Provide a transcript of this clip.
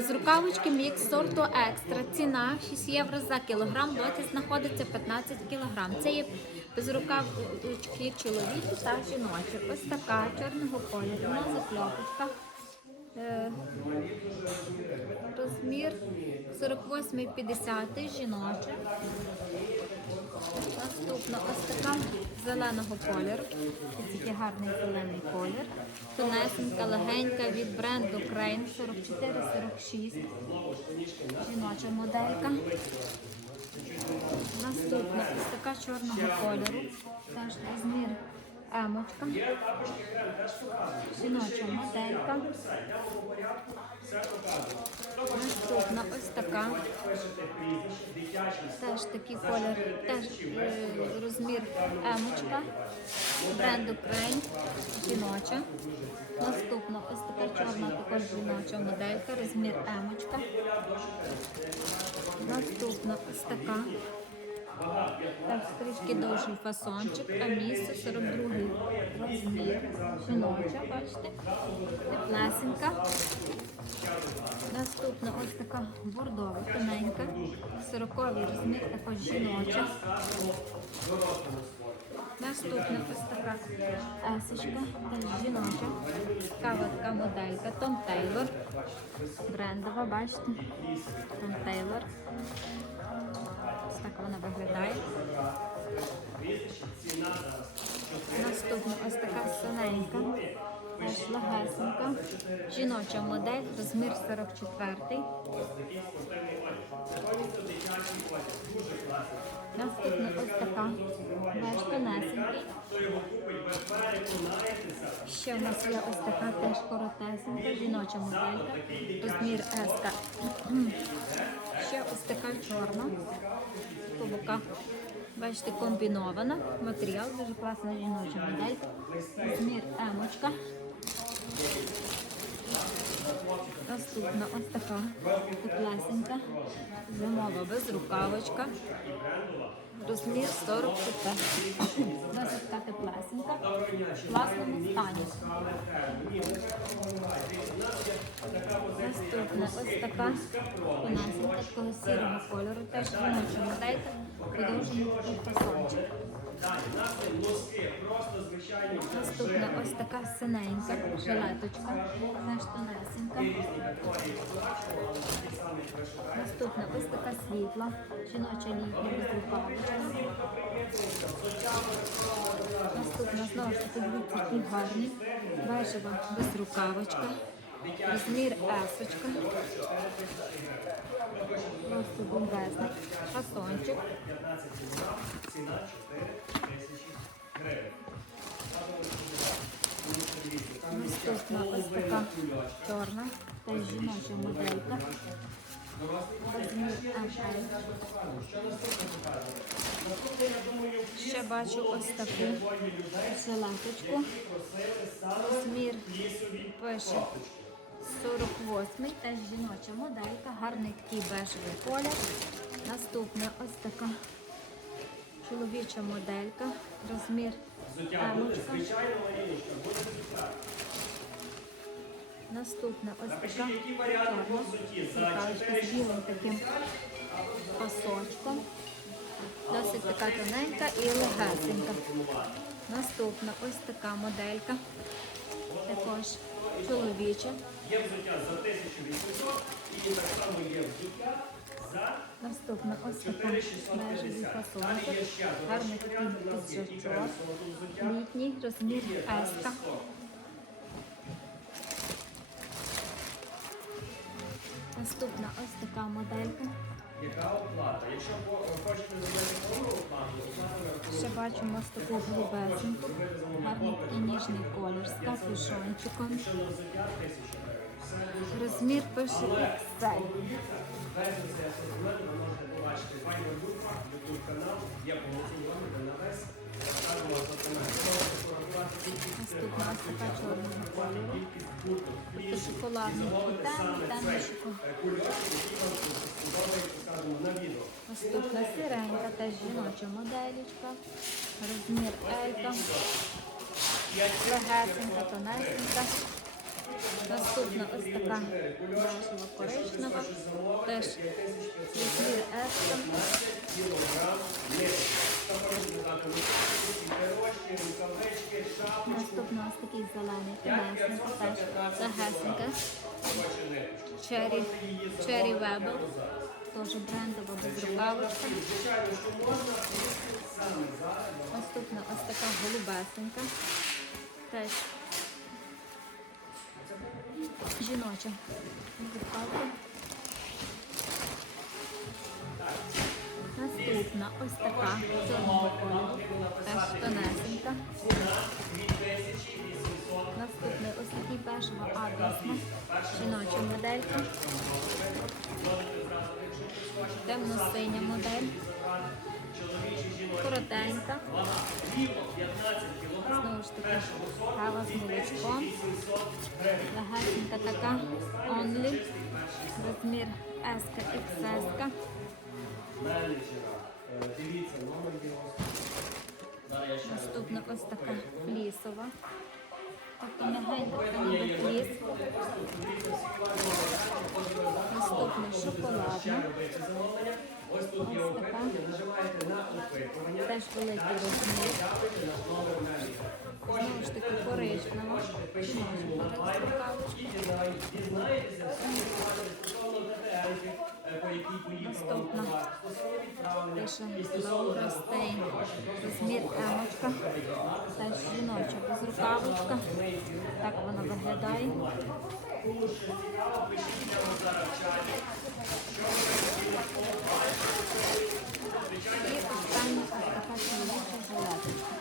З рукавички мікс сорту екстра. Ціна 6 євро за кілограм. Доті знаходиться 15 кілограм. Це є безрукавички чоловічі та жіночі. Ось така чорного кольору на закльопочках. Е, Розмір 48,50 жіноче. Наступна ось така зеленого кольору. Такий гарний зелений колір. Тонесенька, легенька від бренду Crane 44-46. Жіноча моделька. Наступна ось така чорного кольору. Теж розмір емочка. Жіноча моделька. Наступна ось така. Теж такий колір, теж е, розмір емочка. Бренду Крейн. Жіноча. Наступна ось така чорна також жіноча моделька, розмір емочка. Наступна ось така. Трішки довший фасончик, а місце 42 розмір. Жіноча, бачите? Теплесенька. Наступна ось така бордова, тоненька. 40 розмір, також жіноча. Наступна ось така есочка, жіноча. Така така моделька. Том Тейлор. Брендова, бачите? Том Тейлор. Ось так вона виглядає. Наступна ось така синенька, теж легесенька. Жіноча модель, розмір 44. Наступна ось така, теж тонесенький. Ще в нас є ось така теж коротесенька, жіноча моделька, розмір S. Ще ось така чорна по боках. Бачите, комбінована. Матеріал дуже класна жіноча модель. Розмір емочка. Наступна ось така теплесенька. Зимова безрукавочка. Розмір 44. Ось така теплесенька. В класному стані. Наступна ось така тонесенька, такого сірого кольору, теж жіноча моделька, подовжений фасончик. Наступна ось така синенька жилеточка, теж тонесенька. Наступна ось така світла, жіноча літня безрукавочка. Наступна знову ж таки такі гарні, бежева безрукавочка. Розмір есочка. Просто бомбезний. Фасончик. Наступна ось така чорна, теж жіноча моделька. Ще бачу ось таку жилеточку. Розмір пише 48 теж жіноча моделька, гарний такий бежевий колір. Наступна ось така чоловіча моделька, розмір емочка. Наступна ось така рукавичка з білим таким пасочком. Досить така тоненька і легесенька. Наступна ось така моделька. Також чоловіча. Є взуття за 1800 і так само є взуття Наступна ось така межевий фасончик. Гарний такий піджачок. Літній розмір еска. Наступна ось така моделька. яка оплата. Якщо хочете зробити повну оплату, оплата Ще бачимо ось таку голубесеньку. Гарний і ніжний колір з капюшончиком. Розмір пише XL. Наступна ось така чорного кольору. Тобто шоколадний темний, темний шоколад. Наступна сиренька, теж жіноча моделічка. Розмір Елька. Легесенька, тонесенька. Наступна ось така бежево коричнева. Теж розмір S. Наступна ось такий зелений тенесний, теж легесенька. Cherry, Cherry Webel. Теж брендова безрукавочка. Наступна ось така голубесенька. Теж жіноча. Наступна ось така Темно-синя модель. Коротенька. Знову ж таки, кава з молочком. Легесенька така Only. Розмір S, XS. ще раз. Наступна ось така флісова. Тобто мягенька, це ніби. Шоколадна. Ось тут є опитування. Нажимаєте на опитування. Теж великий розмір. Знову ж таки коричнева. Жіноча рукавичка. І дізнаєтеся всі інформації Наступна. Пише Лаура Стейн. Розмір емочка. Теж жіноча безрукавочка. Так вона виглядає. І остання ось жилеточка.